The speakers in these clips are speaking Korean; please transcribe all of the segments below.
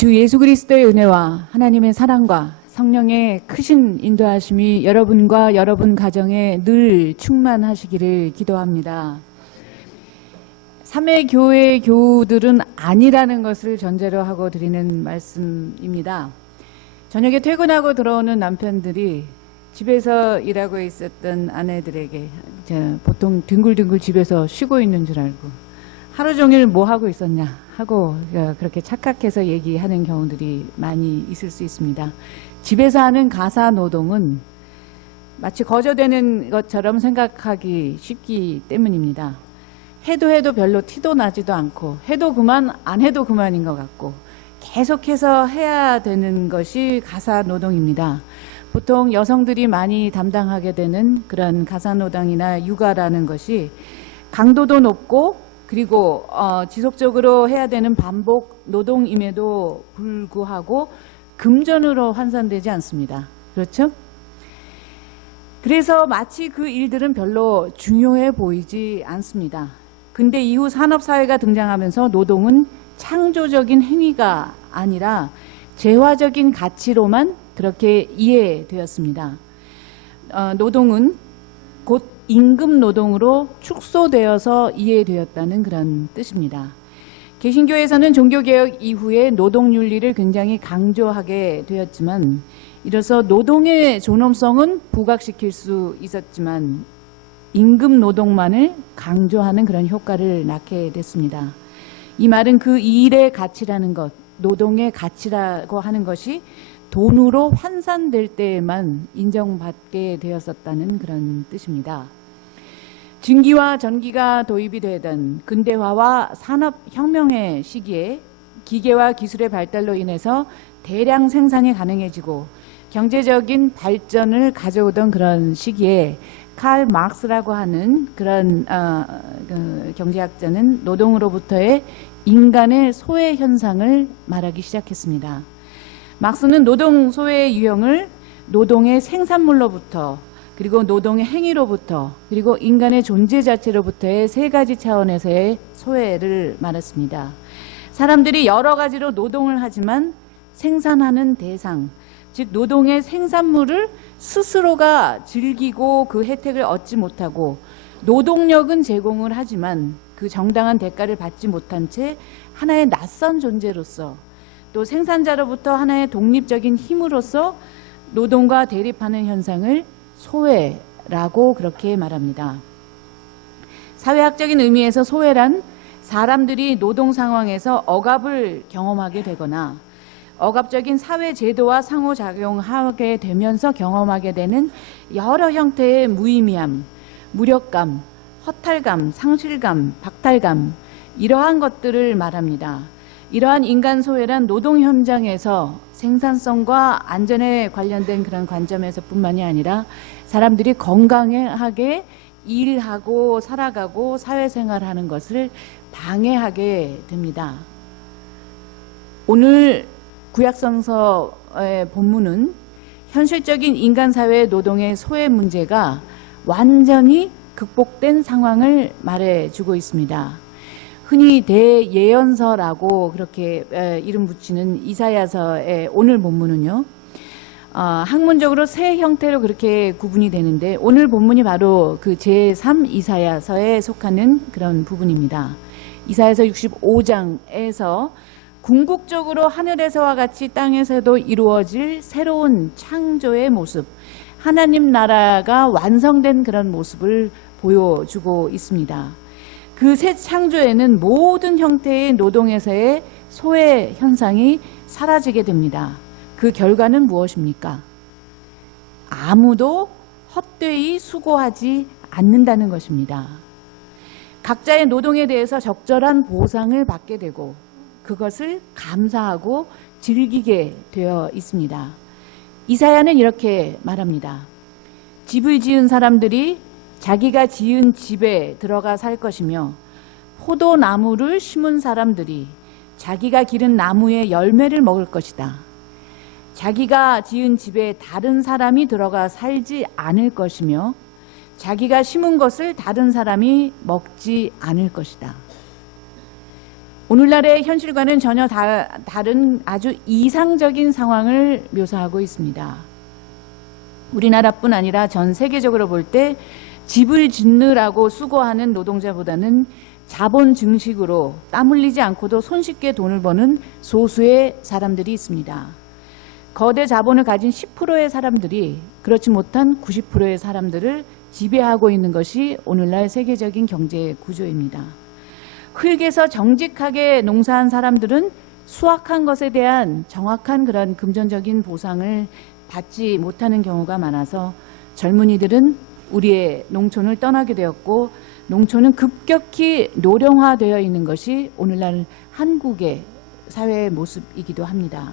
주 예수 그리스도의 은혜와 하나님의 사랑과 성령의 크신 인도하심이 여러분과 여러분 가정에 늘 충만하시기를 기도합니다. 3회 교회 교우들은 아니라는 것을 전제로 하고 드리는 말씀입니다. 저녁에 퇴근하고 들어오는 남편들이 집에서 일하고 있었던 아내들에게 보통 뒹굴뒹굴 집에서 쉬고 있는 줄 알고 하루 종일 뭐 하고 있었냐 하고 그렇게 착각해서 얘기하는 경우들이 많이 있을 수 있습니다. 집에서 하는 가사 노동은 마치 거저되는 것처럼 생각하기 쉽기 때문입니다. 해도 별로 티도 나지도 않고 해도 그만 안 해도 그만인 것 같고 계속해서 해야 되는 것이 가사 노동입니다. 보통 여성들이 많이 담당하게 되는 그런 가사 노동이나 육아라는 것이 강도도 높고 그리고 지속적으로 해야 되는 반복 노동임에도 불구하고 금전으로 환산되지 않습니다. 그렇죠? 그래서 마치 그 일들은 별로 중요해 보이지 않습니다. 근데 이후 산업사회가 등장하면서 노동은 창조적인 행위가 아니라 재화적인 가치로만 그렇게 이해되었습니다. 노동은 곧 임금 노동으로 축소되어서 이해되었다는 그런 뜻입니다. 개신교에서는 종교개혁 이후에 노동윤리를 굉장히 강조하게 되었지만 이로써 노동의 존엄성은 부각시킬 수 있었지만 임금 노동만을 강조하는 그런 효과를 낳게 됐습니다. 이 말은 그 일의 가치라는 것, 노동의 가치라고 하는 것이 돈으로 환산될 때에만 인정받게 되었었다는 그런 뜻입니다. 증기와 전기가 도입이 되던 근대화와 산업혁명의 시기에 기계와 기술의 발달로 인해서 대량 생산이 가능해지고 경제적인 발전을 가져오던 그런 시기에 칼 막스라고 하는 그런 경제학자는 노동으로부터의 인간의 소외 현상을 말하기 시작했습니다. 막스는 노동 소외의 유형을 노동의 생산물로부터 그리고 노동의 행위로부터 그리고 인간의 존재 자체로부터의 세 가지 차원에서의 소외를 말했습니다. 사람들이 여러 가지로 노동을 하지만 생산하는 대상, 즉 노동의 생산물을 스스로가 즐기고 그 혜택을 얻지 못하고 노동력은 제공을 하지만 그 정당한 대가를 받지 못한 채 하나의 낯선 존재로서 또 생산자로부터 하나의 독립적인 힘으로서 노동과 대립하는 현상을 소외라고 그렇게 말합니다. 사회학적인 의미에서 소외란 사람들이 노동 상황에서 억압을 경험하게 되거나 억압적인 사회 제도와 상호작용하게 되면서 경험하게 되는 여러 형태의 무의미함, 무력감, 허탈감, 상실감, 박탈감 이러한 것들을 말합니다. 이러한 인간 소외란 노동 현장에서 생산성과 안전에 관련된 그런 관점에서 뿐만이 아니라 사람들이 건강하게 일하고 살아가고 사회생활하는 것을 방해하게 됩니다. 오늘 구약성서의 본문은 현실적인 인간사회의 노동의 소외 문제가 완전히 극복된 상황을 말해주고 있습니다. 흔히 대예언서라고 그렇게 이름 붙이는 이사야서의 오늘 본문은요. 학문적으로 세 형태로 그렇게 구분이 되는데 오늘 본문이 바로 그 제3 이사야서에 속하는 그런 부분입니다. 이사야서 65장에서 궁극적으로 하늘에서와 같이 땅에서도 이루어질 새로운 창조의 모습, 하나님 나라가 완성된 그런 모습을 보여주고 있습니다. 그 새 창조에는 모든 형태의 노동에서의 소외 현상이 사라지게 됩니다. 그 결과는 무엇입니까? 아무도 헛되이 수고하지 않는다는 것입니다. 각자의 노동에 대해서 적절한 보상을 받게 되고 그것을 감사하고 즐기게 되어 있습니다. 이사야는 이렇게 말합니다. 집을 지은 사람들이 자기가 지은 집에 들어가 살 것이며 포도나무를 심은 사람들이 자기가 기른 나무의 열매를 먹을 것이다. 자기가 지은 집에 다른 사람이 들어가 살지 않을 것이며 자기가 심은 것을 다른 사람이 먹지 않을 것이다. 오늘날의 현실과는 전혀 다른 아주 이상적인 상황을 묘사하고 있습니다. 우리나라뿐 아니라 전 세계적으로 볼 때 집을 짓느라고 수고하는 노동자보다는 자본 증식으로 땀 흘리지 않고도 손쉽게 돈을 버는 소수의 사람들이 있습니다. 거대 자본을 가진 10%의 사람들이 그렇지 못한 90%의 사람들을 지배하고 있는 것이 오늘날 세계적인 경제 구조입니다. 흙에서 정직하게 농사한 사람들은 수확한 것에 대한 정확한 그런 금전적인 보상을 받지 못하는 경우가 많아서 젊은이들은 우리의 농촌을 떠나게 되었고 농촌은 급격히 노령화되어 있는 것이 오늘날 한국의 사회의 모습이기도 합니다.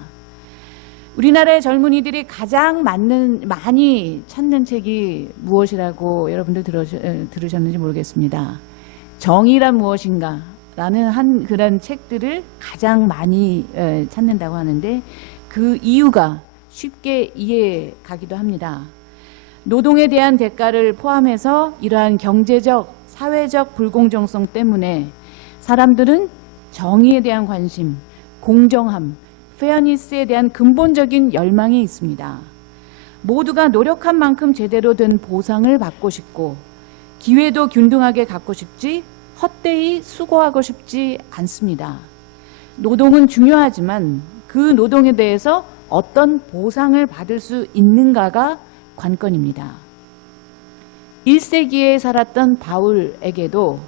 우리나라의 젊은이들이 가장 많이 찾는 책이 무엇이라고 여러분들 들으셨는지 모르겠습니다. 정의란 무엇인가? 라는 그런 책들을 가장 많이 찾는다고 하는데 그 이유가 쉽게 이해가기도 합니다. 노동에 대한 대가를 포함해서 이러한 경제적, 사회적 불공정성 때문에 사람들은 정의에 대한 관심, 공정함, 페어니스에 대한 근본적인 열망이 있습니다. 모두가 노력한 만큼 제대로 된 보상을 받고 싶고 기회도 균등하게 갖고 싶지 헛되이 수고하고 싶지 않습니다. 노동은 중요하지만 그 노동에 대해서 어떤 보상을 받을 수 있는가가 관건입니다. 1세기에 살았던 바울에게도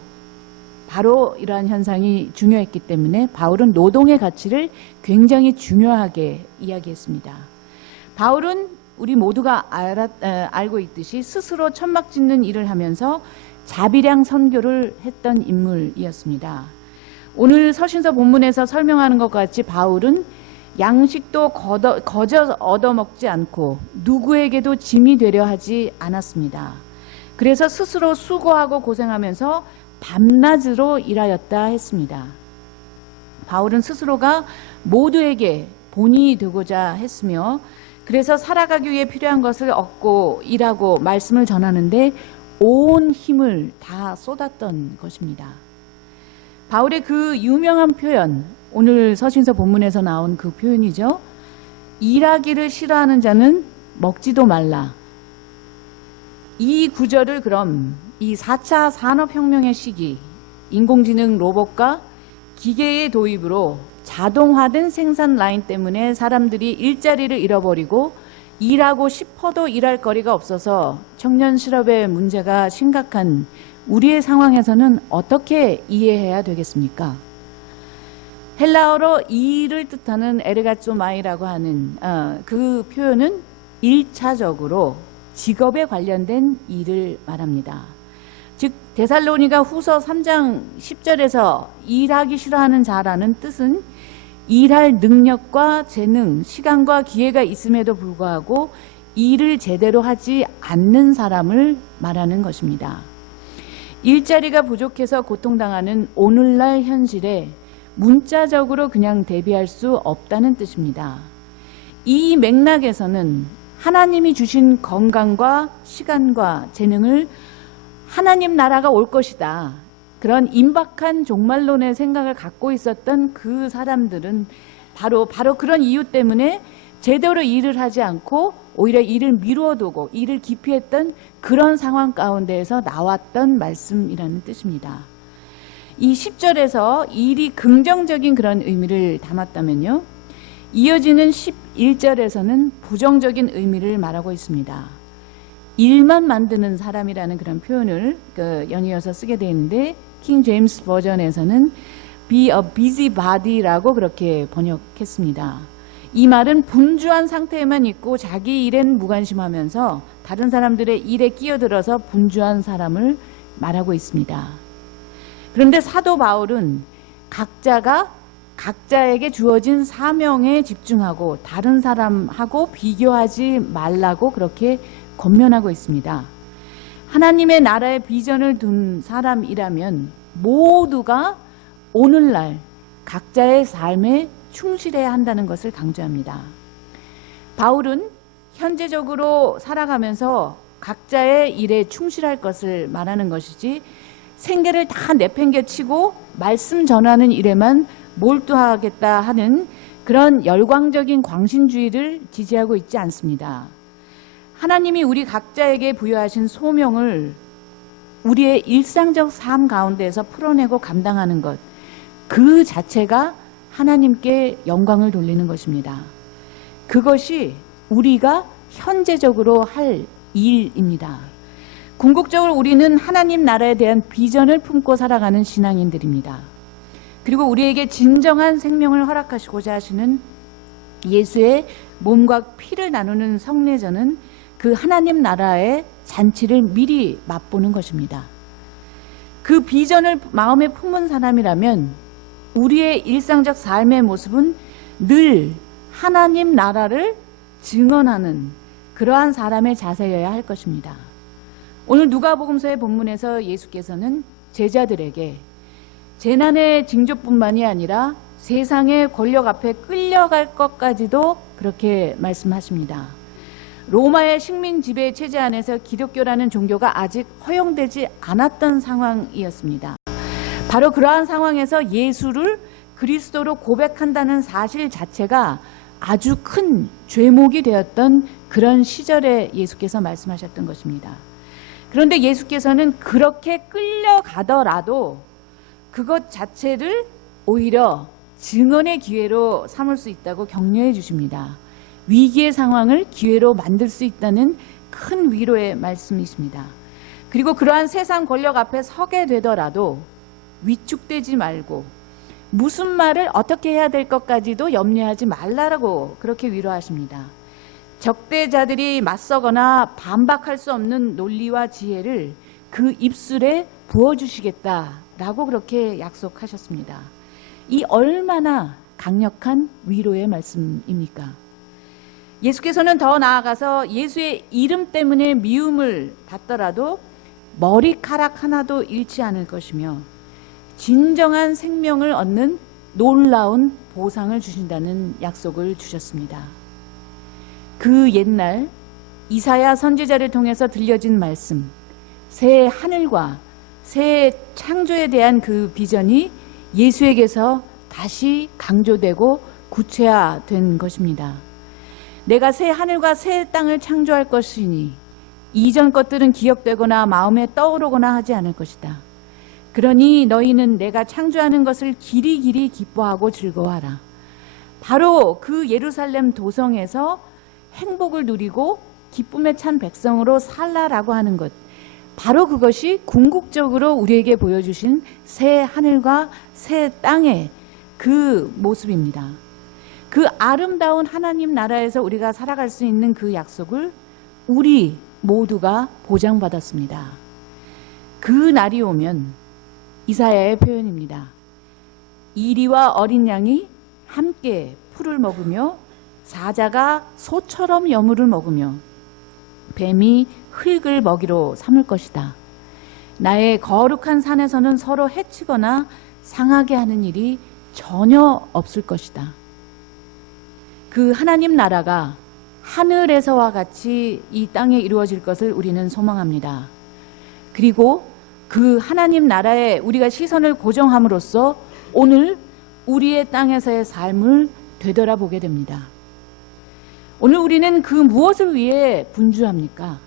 바로 이러한 현상이 중요했기 때문에 바울은 노동의 가치를 굉장히 중요하게 이야기했습니다. 바울은 우리 모두가 알고 있듯이 스스로 천막 짓는 일을 하면서 자비량 선교를 했던 인물이었습니다. 오늘 서신서 본문에서 설명하는 것 같이 바울은 양식도 거저 얻어먹지 않고 누구에게도 짐이 되려 하지 않았습니다. 그래서 스스로 수고하고 고생하면서 밤낮으로 일하였다 했습니다. 바울은 스스로가 모두에게 본이 되고자 했으며 그래서 살아가기 위해 필요한 것을 얻고 일하고 말씀을 전하는데 온 힘을 다 쏟았던 것입니다. 바울의 그 유명한 표현, 오늘 서신서 본문에서 나온 그 표현이죠. 일하기를 싫어하는 자는 먹지도 말라. 이 구절을 그럼 이 4차 산업혁명의 시기, 인공지능 로봇과 기계의 도입으로 자동화된 생산 라인 때문에 사람들이 일자리를 잃어버리고 일하고 싶어도 일할 거리가 없어서 청년 실업의 문제가 심각한 우리의 상황에서는 어떻게 이해해야 되겠습니까? 헬라어로 일을 뜻하는 에르가조마이라고 하는 그 표현은 1차적으로 직업에 관련된 일을 말합니다. 즉 데살로니가 후서 3장 10절에서 일하기 싫어하는 자라는 뜻은 일할 능력과 재능, 시간과 기회가 있음에도 불구하고 일을 제대로 하지 않는 사람을 말하는 것입니다. 일자리가 부족해서 고통당하는 오늘날 현실에 문자적으로 그냥 대비할 수 없다는 뜻입니다. 이 맥락에서는 하나님이 주신 건강과 시간과 재능을 하나님 나라가 올 것이다. 그런 임박한 종말론의 생각을 갖고 있었던 그 사람들은 바로 그런 이유 때문에 제대로 일을 하지 않고 오히려 일을 미루어두고 일을 기피했던 그런 상황 가운데에서 나왔던 말씀이라는 뜻입니다. 이 10절에서 일이 긍정적인 그런 의미를 담았다면요. 이어지는 11절에서는 부정적인 의미를 말하고 있습니다. 일만 만드는 사람이라는 그런 표현을 연이어서 쓰게 되어 있는데 킹 제임스 버전에서는 be a busybody라고 그렇게 번역했습니다. 이 말은 분주한 상태에만 있고 자기 일엔 무관심하면서 다른 사람들의 일에 끼어들어서 분주한 사람을 말하고 있습니다. 그런데 사도 바울은 각자가 각자에게 주어진 사명에 집중하고 다른 사람하고 비교하지 말라고 그렇게 권면하고 있습니다. 하나님의 나라의 비전을 둔 사람이라면 모두가 오늘날 각자의 삶에 충실해야 한다는 것을 강조합니다. 바울은 현재적으로 살아가면서 각자의 일에 충실할 것을 말하는 것이지 생계를 다 내팽개치고 말씀 전하는 일에만 몰두하겠다 하는 그런 열광적인 광신주의를 지지하고 있지 않습니다. 하나님이 우리 각자에게 부여하신 소명을 우리의 일상적 삶 가운데에서 풀어내고 감당하는 것, 그 자체가 하나님께 영광을 돌리는 것입니다. 그것이 우리가 현재적으로 할 일입니다. 궁극적으로 우리는 하나님 나라에 대한 비전을 품고 살아가는 신앙인들입니다. 그리고 우리에게 진정한 생명을 허락하시고자 하시는 예수의 몸과 피를 나누는 성례전은 그 하나님 나라의 잔치를 미리 맛보는 것입니다. 그 비전을 마음에 품은 사람이라면 우리의 일상적 삶의 모습은 늘 하나님 나라를 증언하는 그러한 사람의 자세여야 할 것입니다. 오늘 누가복음서의 본문에서 예수께서는 제자들에게 재난의 징조뿐만이 아니라 세상의 권력 앞에 끌려갈 것까지도 그렇게 말씀하십니다. 로마의 식민 지배 체제 안에서 기독교라는 종교가 아직 허용되지 않았던 상황이었습니다. 바로 그러한 상황에서 예수를 그리스도로 고백한다는 사실 자체가 아주 큰 죄목이 되었던 그런 시절에 예수께서 말씀하셨던 것입니다. 그런데 예수께서는 그렇게 끌려가더라도 그것 자체를 오히려 증언의 기회로 삼을 수 있다고 격려해 주십니다. 위기의 상황을 기회로 만들 수 있다는 큰 위로의 말씀이십니다. 그리고 그러한 세상 권력 앞에 서게 되더라도 위축되지 말고 무슨 말을 어떻게 해야 될 것까지도 염려하지 말라라고 그렇게 위로하십니다. 적대자들이 맞서거나 반박할 수 없는 논리와 지혜를 그 입술에 부어주시겠다라고 그렇게 약속하셨습니다. 이 얼마나 강력한 위로의 말씀입니까? 예수께서는 더 나아가서 예수의 이름 때문에 미움을 받더라도 머리카락 하나도 잃지 않을 것이며 진정한 생명을 얻는 놀라운 보상을 주신다는 약속을 주셨습니다. 그 옛날 이사야 선지자를 통해서 들려진 말씀, 새 하늘과 새 창조에 대한 그 비전이 예수에게서 다시 강조되고 구체화된 것입니다. 내가 새 하늘과 새 땅을 창조할 것이니 이전 것들은 기억되거나 마음에 떠오르거나 하지 않을 것이다. 그러니 너희는 내가 창조하는 것을 길이길이 기뻐하고 즐거워하라. 바로 그 예루살렘 도성에서 행복을 누리고 기쁨에 찬 백성으로 살라라고 하는 것, 바로 그것이 궁극적으로 우리에게 보여주신 새 하늘과 새 땅의 그 모습입니다. 그 아름다운 하나님 나라에서 우리가 살아갈 수 있는 그 약속을 우리 모두가 보장받았습니다. 그 날이 오면 이사야의 표현입니다. 이리와 어린 양이 함께 풀을 먹으며 사자가 소처럼 여물을 먹으며 뱀이 흙을 먹이로 삼을 것이다. 나의 거룩한 산에서는 서로 해치거나 상하게 하는 일이 전혀 없을 것이다. 그 하나님 나라가 하늘에서와 같이 이 땅에 이루어질 것을 우리는 소망합니다. 그리고 그 하나님 나라에 우리가 시선을 고정함으로써 오늘 우리의 땅에서의 삶을 되돌아보게 됩니다. 오늘 우리는 그 무엇을 위해 분주합니까?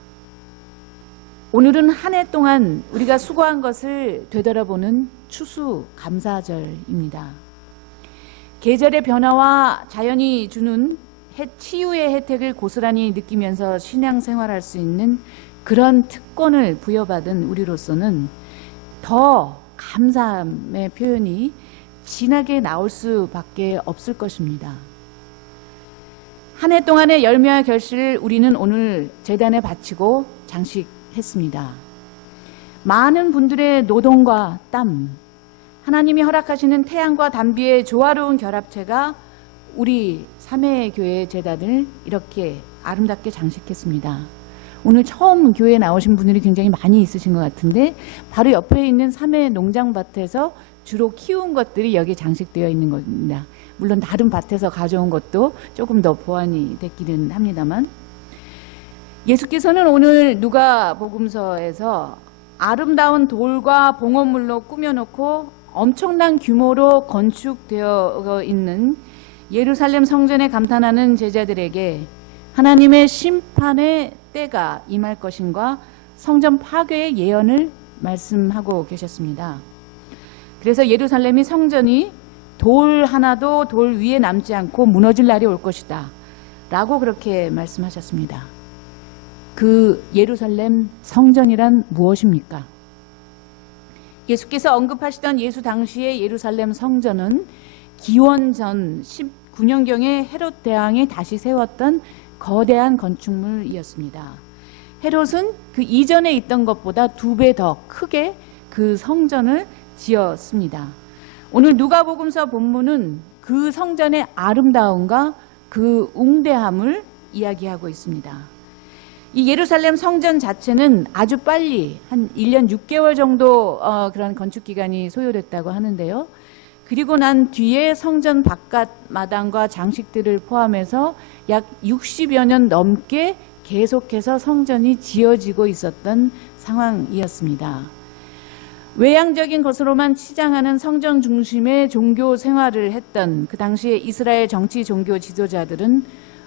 오늘은 한 해 동안 우리가 수고한 것을 되돌아보는 추수감사절입니다. 계절의 변화와 자연이 주는 치유의 혜택을 고스란히 느끼면서 신앙생활할 수 있는 그런 특권을 부여받은 우리로서는 더 감사함의 표현이 진하게 나올 수밖에 없을 것입니다. 한 해 동안의 열매와 결실을 우리는 오늘 제단에 바치고 장식했습니다. 많은 분들의 노동과 땀, 하나님이 허락하시는 태양과 단비의 조화로운 결합체가 우리 삼회교회 제단을 이렇게 아름답게 장식했습니다. 오늘 처음 교회에 나오신 분들이 굉장히 많이 있으신 것 같은데 바로 옆에 있는 삼회 농장밭에서 주로 키운 것들이 여기 장식되어 있는 겁니다. 물론 다른 밭에서 가져온 것도 조금 더 보완이 됐기는 합니다만, 예수께서는 오늘 누가복음서에서 아름다운 돌과 봉헌물로 꾸며놓고 엄청난 규모로 건축되어 있는 예루살렘 성전에 감탄하는 제자들에게 하나님의 심판의 때가 임할 것임과 성전 파괴의 예언을 말씀하고 계셨습니다. 그래서 예루살렘이 성전이 돌 하나도 돌 위에 남지 않고 무너질 날이 올 것이다 라고 그렇게 말씀하셨습니다. 그 예루살렘 성전이란 무엇입니까? 예수께서 언급하시던 예수 당시의 예루살렘 성전은 기원전 19년경에 헤롯 대왕이 다시 세웠던 거대한 건축물이었습니다. 헤롯은 그 이전에 있던 것보다 2배 더 크게 그 성전을 지었습니다. 오늘 누가복음서 본문은 그 성전의 아름다움과 그 웅대함을 이야기하고 있습니다. 이 예루살렘 성전 자체는 아주 빨리 한 1년 6개월 정도 그런 건축 기간이 소요됐다고 하는데요. 그리고 난 뒤에 성전 바깥 마당과 장식들을 포함해서 약 60여 년 넘게 계속해서 성전이 지어지고 있었던 상황이었습니다. 외향적인 것으로만 치장하는 성전 중심의 종교 생활을 했던 그 당시에 이스라엘 정치 종교 지도자들은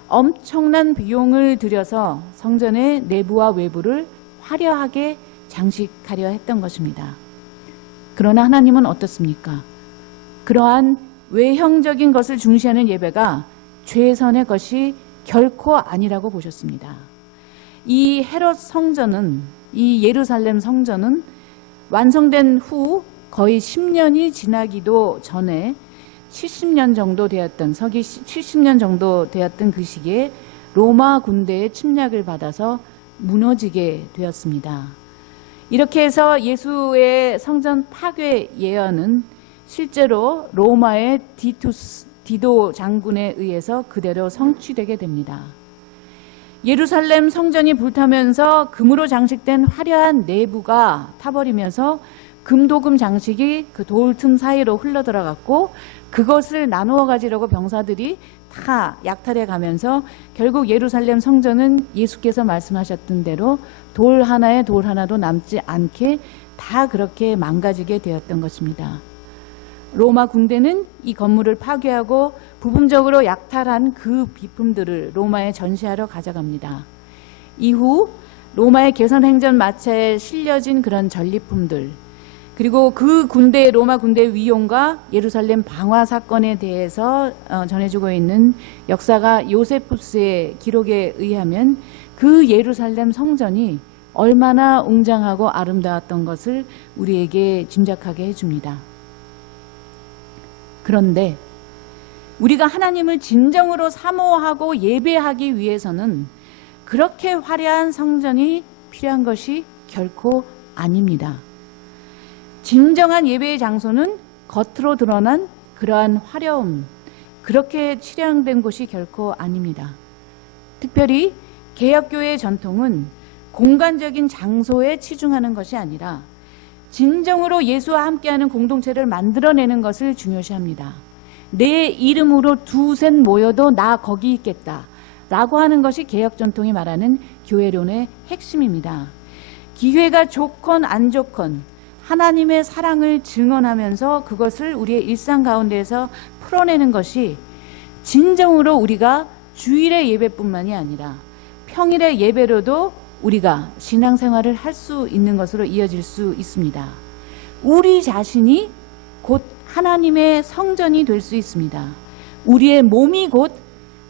엄청난 비용을 들여서 성전의 내부와 외부를 화려하게 장식하려 했던 것입니다. 그러나 하나님은 어떻습니까? 그러한 외형적인 것을 중시하는 예배가 최선의 것이 결코 아니라고 보셨습니다. 이 헤롯 성전은, 이 예루살렘 성전은 완성된 후 거의 10년이 지나기도 전에 70년 정도 되었던, 서기 70년 정도 되었던 그 시기에 로마 군대의 침략을 받아서 무너지게 되었습니다. 이렇게 해서 예수의 성전 파괴 예언은 실제로 로마의 디도 장군에 의해서 그대로 성취되게 됩니다. 예루살렘 성전이 불타면서 금으로 장식된 화려한 내부가 타버리면서 금도금 장식이 그 돌 틈 사이로 흘러들어갔고 그것을 나누어 가지려고 병사들이 다 약탈해 가면서 결국 예루살렘 성전은 예수께서 말씀하셨던 대로 돌 하나에 돌 하나도 남지 않게 다 그렇게 망가지게 되었던 것입니다. 로마 군대는 이 건물을 파괴하고 부분적으로 약탈한 그 비품들을 로마에 전시하러 가져갑니다. 이후 로마의 개선행전 마차에 실려진 그런 전리품들, 그리고 그 군대, 로마 군대 위용과 예루살렘 방화 사건에 대해서 전해주고 있는 역사가 요세푸스의 기록에 의하면 그 예루살렘 성전이 얼마나 웅장하고 아름다웠던 것을 우리에게 짐작하게 해줍니다. 그런데 우리가 하나님을 진정으로 사모하고 예배하기 위해서는 그렇게 화려한 성전이 필요한 것이 결코 아닙니다. 진정한 예배의 장소는 겉으로 드러난 그러한 화려움, 그렇게 치량된 곳이 결코 아닙니다. 특별히 개혁교회의 전통은 공간적인 장소에 치중하는 것이 아니라 진정으로 예수와 함께하는 공동체를 만들어내는 것을 중요시합니다. 내 이름으로 두셋 모여도 나 거기 있겠다 라고 하는 것이 개혁 전통이 말하는 교회론의 핵심입니다. 기회가 좋건 안 좋건 하나님의 사랑을 증언하면서 그것을 우리의 일상 가운데에서 풀어내는 것이 진정으로 우리가 주일의 예배뿐만이 아니라 평일의 예배로도 우리가 신앙생활을 할 수 있는 것으로 이어질 수 있습니다. 우리 자신이 곧 하나님의 성전이 될 수 있습니다. 우리의 몸이 곧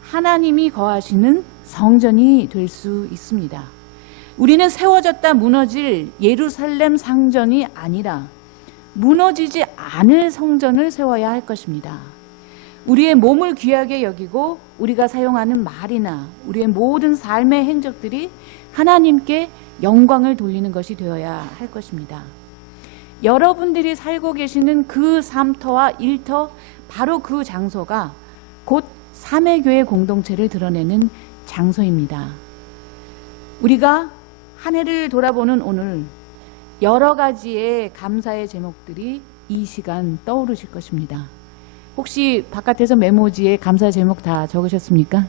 하나님이 거하시는 성전이 될 수 있습니다. 우리는 세워졌다 무너질 예루살렘 성전이 아니라 무너지지 않을 성전을 세워야 할 것입니다. 우리의 몸을 귀하게 여기고 우리가 사용하는 말이나 우리의 모든 삶의 행적들이 하나님께 영광을 돌리는 것이 되어야 할 것입니다. 여러분들이 살고 계시는 그 삶터와 일터, 바로 그 장소가 곧 삼위교회 공동체를 드러내는 장소입니다. 우리가 한 해를 돌아보는 오늘 여러 가지의 감사의 제목들이 이 시간 떠오르실 것입니다. 혹시 바깥에서 메모지에 감사 제목 다 적으셨습니까?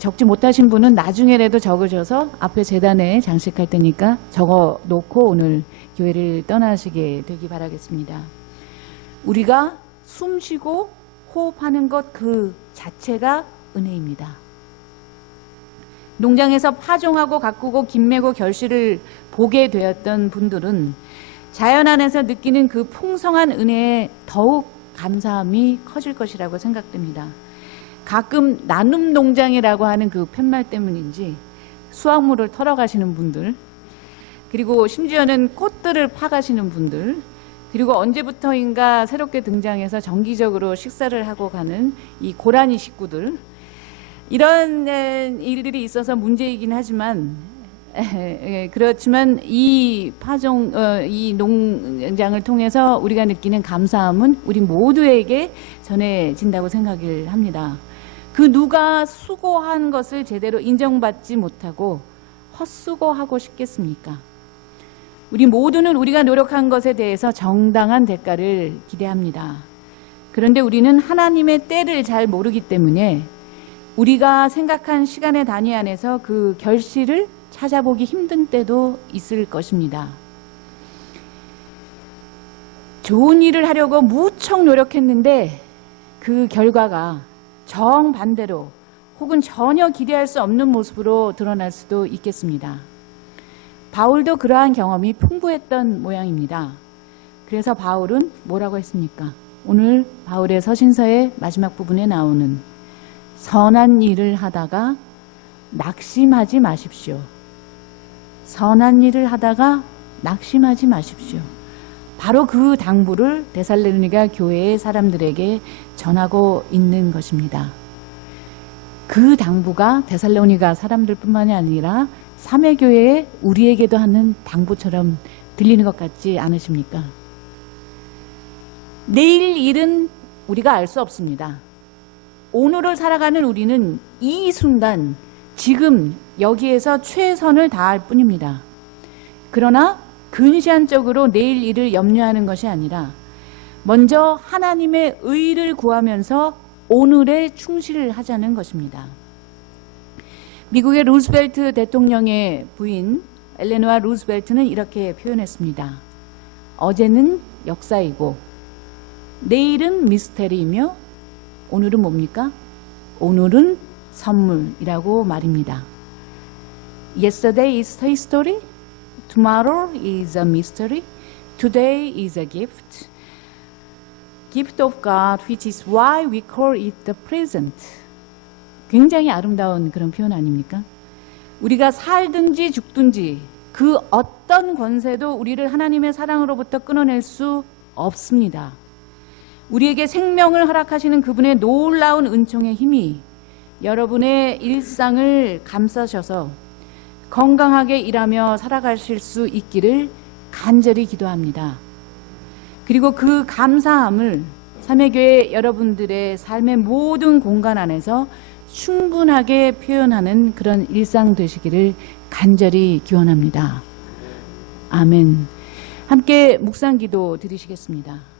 적지 못하신 분은 나중에라도 적으셔서 앞에 제단에 장식할 테니까 적어 놓고 오늘 교회를 떠나시게 되기 바라겠습니다. 우리가 숨 쉬고 호흡하는 것 그 자체가 은혜입니다. 농장에서 파종하고 가꾸고 김매고 결실을 보게 되었던 분들은 자연 안에서 느끼는 그 풍성한 은혜에 더욱 감사함이 커질 것이라고 생각됩니다. 가끔 나눔 농장이라고 하는 그 팻말 때문인지 수확물을 털어 가시는 분들, 그리고 심지어는 꽃들을 파가시는 분들, 그리고 언제부터인가 새롭게 등장해서 정기적으로 식사를 하고 가는 이 고라니 식구들, 이런 일들이 있어서 문제이긴 하지만 그렇지만 이 파종 이 농장을 통해서 우리가 느끼는 감사함은 우리 모두에게 전해진다고 생각을 합니다. 그 누가 수고한 것을 제대로 인정받지 못하고 헛수고하고 싶겠습니까? 우리 모두는 우리가 노력한 것에 대해서 정당한 대가를 기대합니다. 그런데 우리는 하나님의 때를 잘 모르기 때문에 우리가 생각한 시간의 단위 안에서 그 결실을 찾아보기 힘든 때도 있을 것입니다. 좋은 일을 하려고 무척 노력했는데 그 결과가 정반대로 혹은 전혀 기대할 수 없는 모습으로 드러날 수도 있겠습니다. 바울도 그러한 경험이 풍부했던 모양입니다. 그래서 바울은 뭐라고 했습니까? 오늘 바울의 서신서의 마지막 부분에 나오는 선한 일을 하다가 낙심하지 마십시오. 선한 일을 하다가 낙심하지 마십시오. 바로 그 당부를 데살로니가 교회의 사람들에게 전하고 있는 것입니다. 그 당부가 데살로니가 사람들뿐만이 아니라 삼회교회의 우리에게도 하는 당부처럼 들리는 것 같지 않으십니까? 내일 일은 우리가 알 수 없습니다. 오늘을 살아가는 우리는 이 순간 지금 여기에서 최선을 다할 뿐입니다. 그러나 근시안적으로 내일 일을 염려하는 것이 아니라 먼저 하나님의 의를 구하면서 오늘에 충실을 하자는 것입니다. 미국의 루스벨트 대통령의 부인 엘레노아 루스벨트는 이렇게 표현했습니다. 어제는 역사이고 내일은 미스테리이며 오늘은 뭡니까? 오늘은 선물이라고 말입니다. Yesterday is history, tomorrow is a mystery, today is a gift. Gift of God, which is why we call it the present. 굉장히 아름다운 그런 표현 아닙니까? 우리가 살든지 죽든지 그 어떤 권세도 우리를 하나님의 사랑으로부터 끊어낼 수 없습니다. 우리에게 생명을 허락하시는 그분의 놀라운 은총의 힘이 여러분의 일상을 감싸셔서 건강하게 일하며 살아가실 수 있기를 간절히 기도합니다. 그리고 그 감사함을 삼회교회 여러분들의 삶의 모든 공간 안에서 충분하게 표현하는 그런 일상 되시기를 간절히 기원합니다. 아멘. 함께 묵상기도 드리시겠습니다.